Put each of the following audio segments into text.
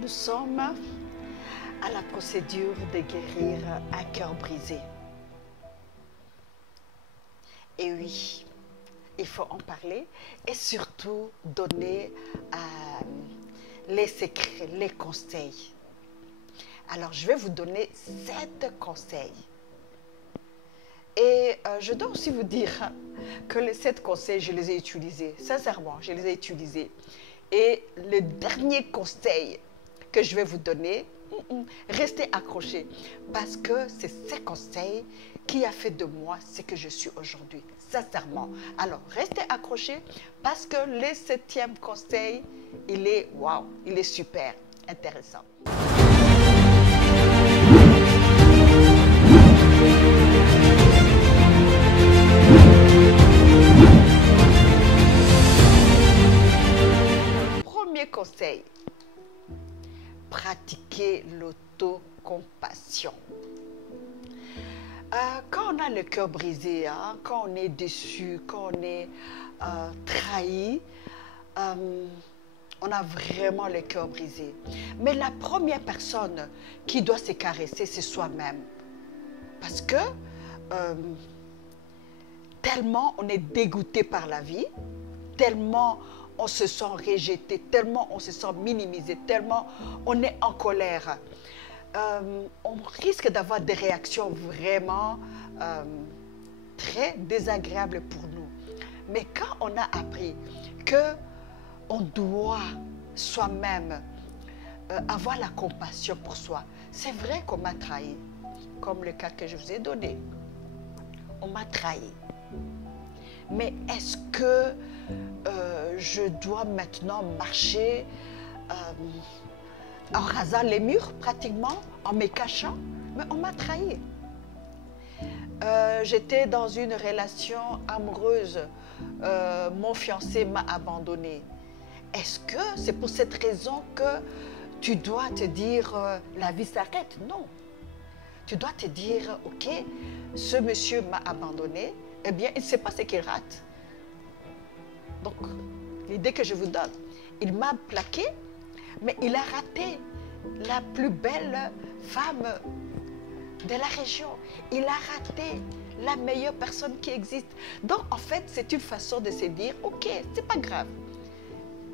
Nous sommes à la procédure de guérir un cœur brisé. Et oui, il faut en parler et surtout donner les secrets, les conseils. Alors, je vais vous donner 7 conseils. Et je dois aussi vous dire que les 7 conseils, je les ai utilisés. Sincèrement, je les ai utilisés. Et le dernier conseil que je vais vous donner, restez accrochés. Parce que c'est ces conseils qui a fait de moi ce que je suis aujourd'hui. Sincèrement. Alors, restez accrochés parce que le 7e conseil, il est waouh, il est super intéressant. Premier conseil, pratiquer l'autocompassion. Quand on a le cœur brisé, quand on est déçu, quand on est trahi, on a vraiment le cœur brisé. Mais la première personne qui doit se caresser, c'est soi-même. Parce que tellement on est dégoûté par la vie, tellement on se sent rejeté, tellement on se sent minimisé, tellement on est en colère. On risque d'avoir des réactions vraiment très désagréables pour nous. Mais quand on a appris qu'on doit soi-même avoir la compassion pour soi, c'est vrai qu'on m'a trahi, comme le cas que je vous ai donné. On m'a trahi. Mais est-ce que je dois maintenant marcher en rasant les murs pratiquement, en me cachant? Mais on m'a trahi. J'étais dans une relation amoureuse. Mon fiancé m'a abandonnée. Est-ce que c'est pour cette raison que tu dois te dire la vie s'arrête? Non. Tu dois te dire, ok, ce monsieur m'a abandonné, eh bien, il ne sait pas ce qu'il rate. Donc, l'idée que je vous donne, il m'a plaqué, mais il a raté la plus belle femme de la région. Il a raté la meilleure personne qui existe. Donc, en fait, c'est une façon de se dire, ok, c'est pas grave.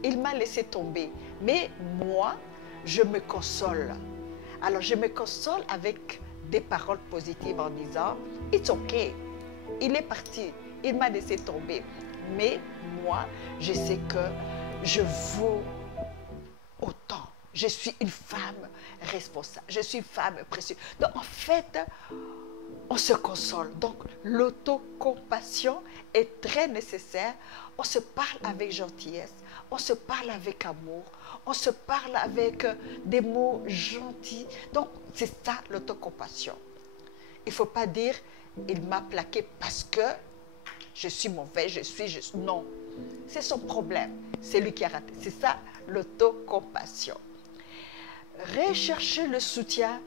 Il m'a laissé tomber. Mais moi, je me console. Alors, je me console avec des paroles positives en disant, it's ok. Il est parti. Il m'a laissé tomber. Mais moi, je sais que je vaux autant. Je suis une femme responsable. Je suis une femme précieuse. Donc, en fait, on se console. Donc, l'autocompassion est très nécessaire. On se parle avec gentillesse. On se parle avec amour. On se parle avec des mots gentils. Donc, c'est ça l'autocompassion. Il ne faut pas dire, il m'a plaqué parce que je suis mauvais, non, c'est son problème. C'est lui qui a raté. C'est ça l'autocompassion. Rechercher le soutien.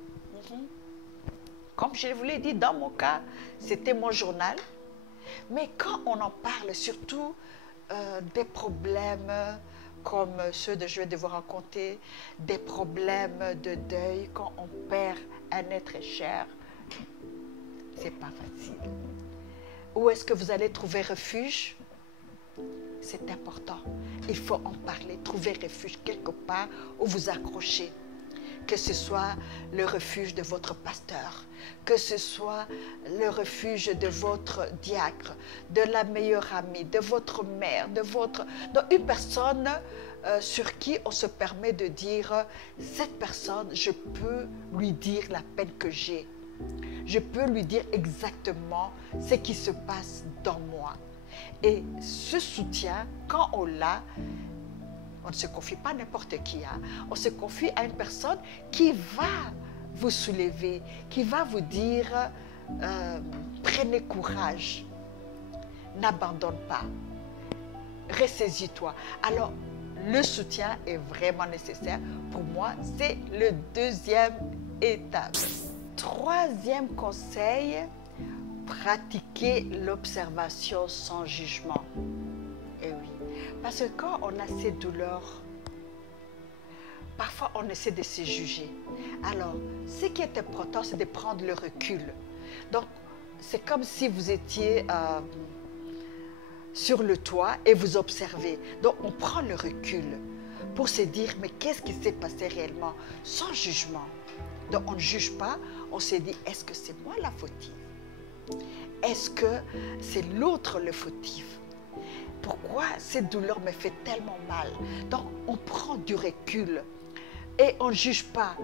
Comme je vous l'ai dit, dans mon cas, c'était mon journal. Mais quand on en parle, surtout des problèmes comme ceux que je vais devoir raconter, des problèmes de deuil, quand on perd un être cher, c'est pas facile. Où est-ce que vous allez trouver refuge? C'est important. Il faut en parler, trouver refuge quelque part où vous accrochez. Que ce soit le refuge de votre pasteur, que ce soit le refuge de votre diacre, de la meilleure amie, de votre mère, donc une personne sur qui on se permet de dire, cette personne, je peux lui dire la peine que j'ai. Je peux lui dire exactement ce qui se passe dans moi. Et ce soutien, quand on l'a, on ne se confie pas à n'importe qui. On se confie à une personne qui va vous soulever, qui va vous dire, prenez courage, n'abandonne pas, ressaisis-toi. Alors, le soutien est vraiment nécessaire. Pour moi, c'est le 2e étape. 3e conseil, pratiquer l'observation sans jugement. Et oui, parce que quand on a ces douleurs, parfois on essaie de se juger. Alors, ce qui est important, c'est de prendre le recul. Donc, c'est comme si vous étiez sur le toit et vous observez. Donc, on prend le recul pour se dire, mais qu'est-ce qui s'est passé réellement, sans jugement. Donc, on ne juge pas, on se dit, est-ce que c'est moi la fautive? Est-ce que c'est l'autre le fautif? Pourquoi cette douleur me fait tellement mal? Donc, on prend du recul et on ne juge pas.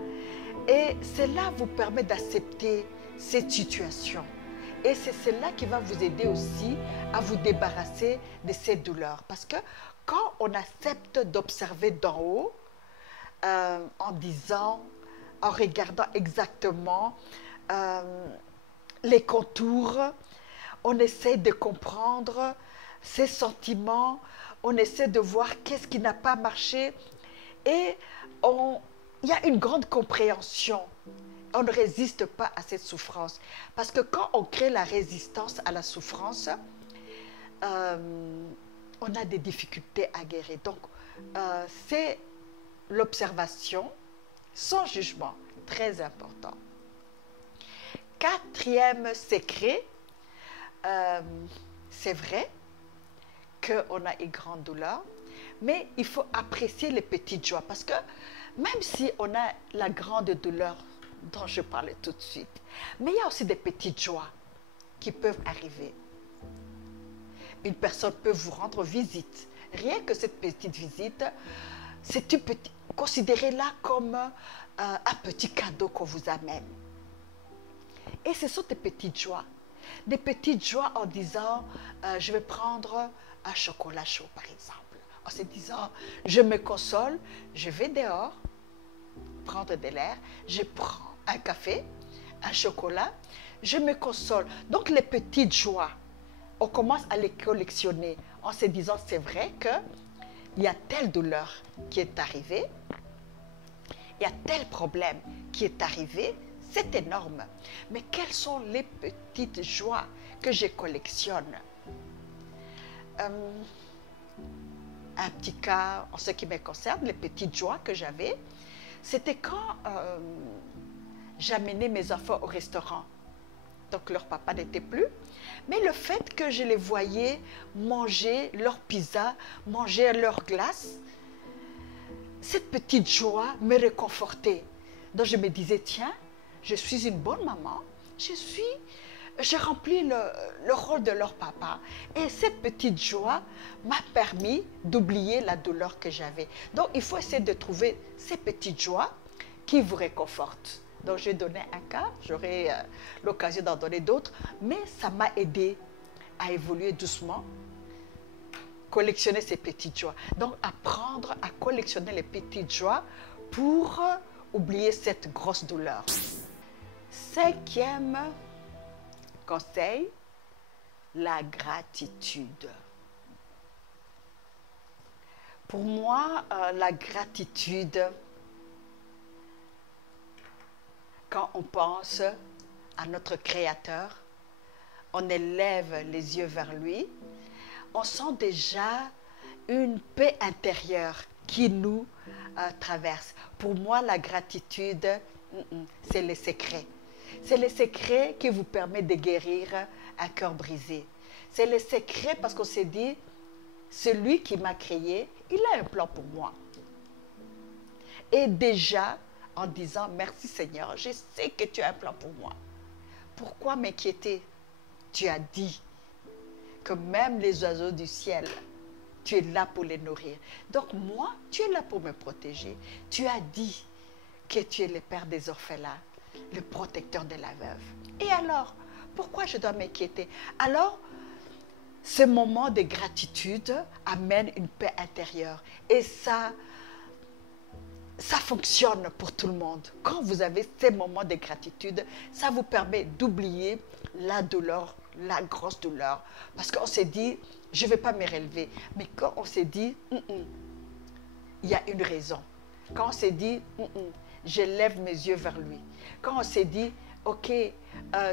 Et cela vous permet d'accepter cette situation. Et c'est cela qui va vous aider aussi à vous débarrasser de cette douleur. Parce que quand on accepte d'observer d'en haut, en disant, en regardant exactement les contours, on essaie de comprendre ses sentiments, on essaie de voir qu'est-ce qui n'a pas marché et il y a une grande compréhension. On ne résiste pas à cette souffrance. Parce que quand on crée la résistance à la souffrance, on a des difficultés à guérir. Donc, c'est l'observation sans jugement, très important. Quatrième secret, c'est vrai qu'on a une grande douleur, mais il faut apprécier les petites joies. Parce que même si on a la grande douleur dont je parlais tout de suite, mais il y a aussi des petites joies qui peuvent arriver. Une personne peut vous rendre visite. Rien que cette petite visite, considérez-la comme un petit cadeau qu'on vous amène. Et ce sont des petites joies. Des petites joies en disant, je vais prendre un chocolat chaud par exemple. En se disant, je me console, je vais dehors, prendre de l'air, je prends un café, un chocolat, je me console. Donc les petites joies, on commence à les collectionner en se disant, c'est vrai qu'il y a telle douleur qui est arrivée, il y a tel problème qui est arrivé, c'est énorme. Mais quelles sont les petites joies que je collectionne? Un petit cas en ce qui me concerne, les petites joies que j'avais, c'était quand j'amenais mes enfants au restaurant. Donc leur papa n'était plus. Mais le fait que je les voyais manger leur pizza, manger leur glace, cette petite joie me réconfortait. Donc je me disais, tiens, je suis une bonne maman, j'ai rempli le rôle de leur papa. Et cette petite joie m'a permis d'oublier la douleur que j'avais. Donc, il faut essayer de trouver ces petites joies qui vous réconfortent. Donc, j'ai donné un cas, j'aurai l'occasion d'en donner d'autres, mais ça m'a aidé à évoluer doucement, collectionner ces petites joies. Donc, apprendre à collectionner les petites joies pour oublier cette grosse douleur. Cinquième conseil, la gratitude. Pour moi, la gratitude, quand on pense à notre Créateur, on élève les yeux vers lui, on sent déjà une paix intérieure qui nous traverse. Pour moi, la gratitude, c'est le secret. C'est le secret qui vous permet de guérir un cœur brisé. C'est le secret parce qu'on s'est dit, celui qui m'a créé, il a un plan pour moi. Et déjà, en disant, merci Seigneur, je sais que tu as un plan pour moi. Pourquoi m'inquiéter? Tu as dit que même les oiseaux du ciel, tu es là pour les nourrir. Donc moi, tu es là pour me protéger. Tu as dit que tu es le père des orphelins, le protecteur de la veuve. Et alors, pourquoi je dois m'inquiéter? Alors, ce moment de gratitude amène une paix intérieure. Et ça fonctionne pour tout le monde. Quand vous avez ces moments de gratitude, ça vous permet d'oublier la douleur, la grosse douleur. Parce qu'on s'est dit, je ne vais pas me relever. Mais quand on s'est dit, il y a une raison. Quand on s'est dit, je lève mes yeux vers lui. Quand on s'est dit, ok,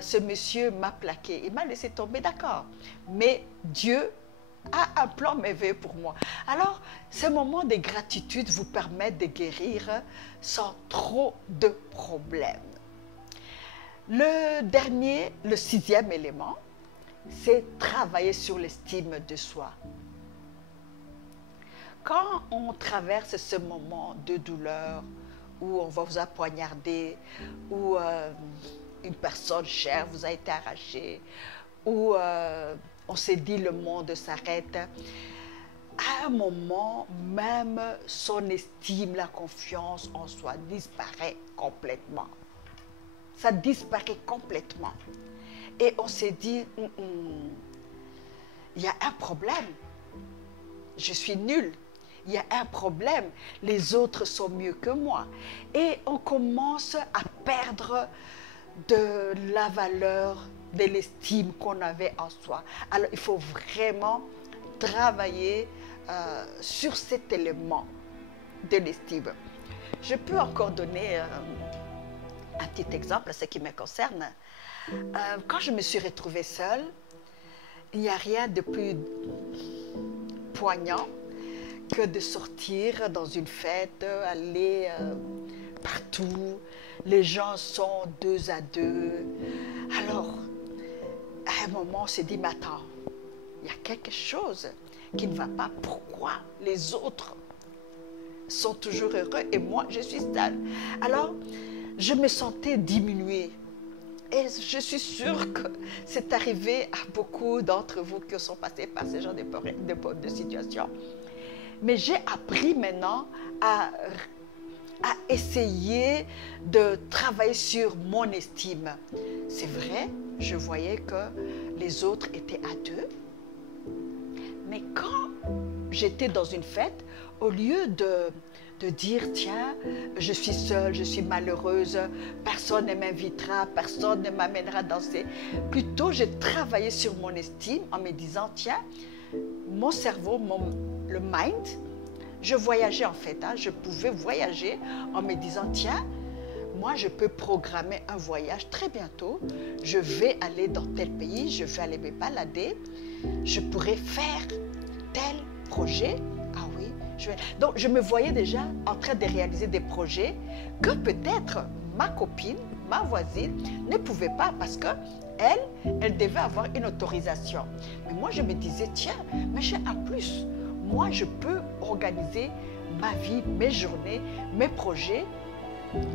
ce monsieur m'a plaqué, il m'a laissé tomber, d'accord. Mais Dieu a un plan merveilleux pour moi. Alors, ces moments de gratitude vous permettent de guérir sans trop de problèmes. Le dernier, le sixième élément, c'est travailler sur l'estime de soi. Quand on traverse ce moment de douleur, où on va vous poignarder, où une personne chère vous a été arrachée, où on s'est dit le monde s'arrête, à un moment, même son estime, la confiance en soi disparaît complètement. Ça disparaît complètement. Et on s'est dit, il y a un problème, je suis nulle. Il y a un problème, les autres sont mieux que moi. Et on commence à perdre de la valeur, de l'estime qu'on avait en soi. Alors, il faut vraiment travailler sur cet élément de l'estime. Je peux encore donner un petit exemple à ce qui me concerne. Quand je me suis retrouvée seule, il n'y a rien de plus poignant que de sortir dans une fête, aller partout. Les gens sont deux à deux. Alors, à un moment, on s'est dit, mais attends, il y a quelque chose qui ne va pas. Pourquoi les autres sont toujours heureux et moi, je suis seule? Alors, je me sentais diminuée. Et je suis sûre que c'est arrivé à beaucoup d'entre vous qui sont passés par ce genre de situation. Mais j'ai appris maintenant à essayer de travailler sur mon estime. C'est vrai, je voyais que les autres étaient à deux. Mais quand j'étais dans une fête, au lieu de dire, tiens, je suis seule, je suis malheureuse, personne ne m'invitera, personne ne m'amènera danser. Plutôt, j'ai travaillé sur mon estime en me disant, tiens, mon cerveau, le mind, je voyageais en fait, je pouvais voyager en me disant, tiens, moi je peux programmer un voyage très bientôt, je vais aller dans tel pays, je vais aller me balader, je pourrais faire tel projet, ah oui, donc je me voyais déjà en train de réaliser des projets que peut-être ma copine, ma voisine ne pouvait pas parce que elle devait avoir une autorisation. Mais moi je me disais, tiens, mais j'ai un plus. Moi, je peux organiser ma vie, mes journées, mes projets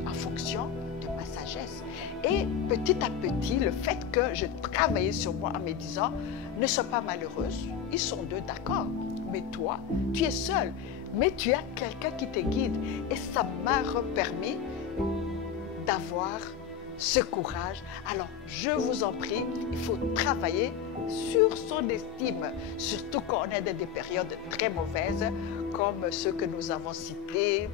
en fonction de ma sagesse. Et petit à petit, le fait que je travaillais sur moi en me disant, ne sois pas malheureuse, ils sont deux, d'accord, mais toi, tu es seule, mais tu as quelqu'un qui te guide. Et ça m'a permis d'avoir ce courage. Alors, je vous en prie, il faut travailler sur son estime, surtout quand on est dans des périodes très mauvaises, comme ceux que nous avons cités.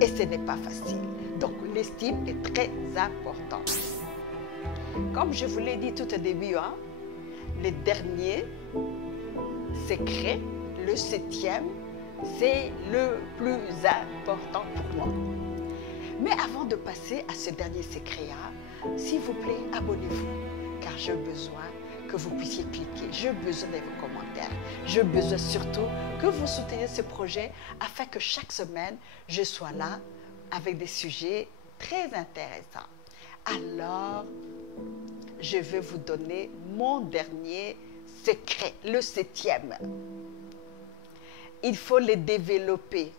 Et ce n'est pas facile. Donc, l'estime est très importante. Comme je vous l'ai dit tout au début, le dernier secret, le septième, c'est le plus important pour moi. Mais avant de passer à ce dernier secret, s'il vous plaît, abonnez-vous, car j'ai besoin que vous puissiez cliquer. J'ai besoin de vos commentaires. J'ai besoin surtout que vous souteniez ce projet afin que chaque semaine, je sois là avec des sujets très intéressants. Alors, je vais vous donner mon dernier secret, le septième. Il faut les développer.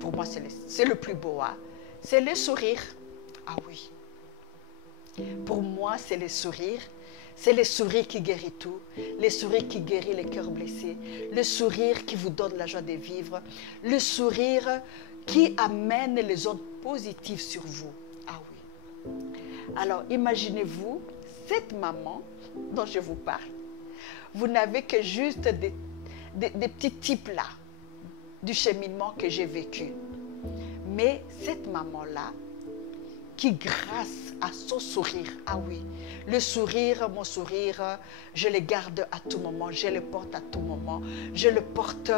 Pour moi, c'est le plus beau. C'est le sourire. Ah oui. Pour moi, c'est le sourire. C'est le sourire qui guérit tout. Le sourire qui guérit les cœurs blessés. Le sourire qui vous donne la joie de vivre. Le sourire qui amène les ondes positives sur vous. Ah oui. Alors, imaginez-vous cette maman dont je vous parle. Vous n'avez que juste des petits types là du cheminement que j'ai vécu. Mais cette maman-là, qui grâce à son sourire, ah oui, le sourire, mon sourire, je le garde à tout moment, je le porte à tout moment, je le porte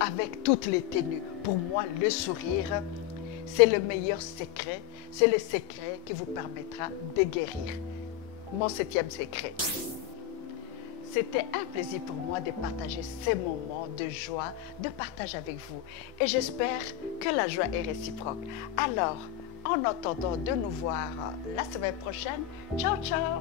avec toutes les tenues. Pour moi, le sourire, c'est le meilleur secret, c'est le secret qui vous permettra de guérir. Mon septième secret. C'était un plaisir pour moi de partager ces moments de joie, de partage avec vous. Et j'espère que la joie est réciproque. Alors, en attendant de nous voir la semaine prochaine, ciao, ciao!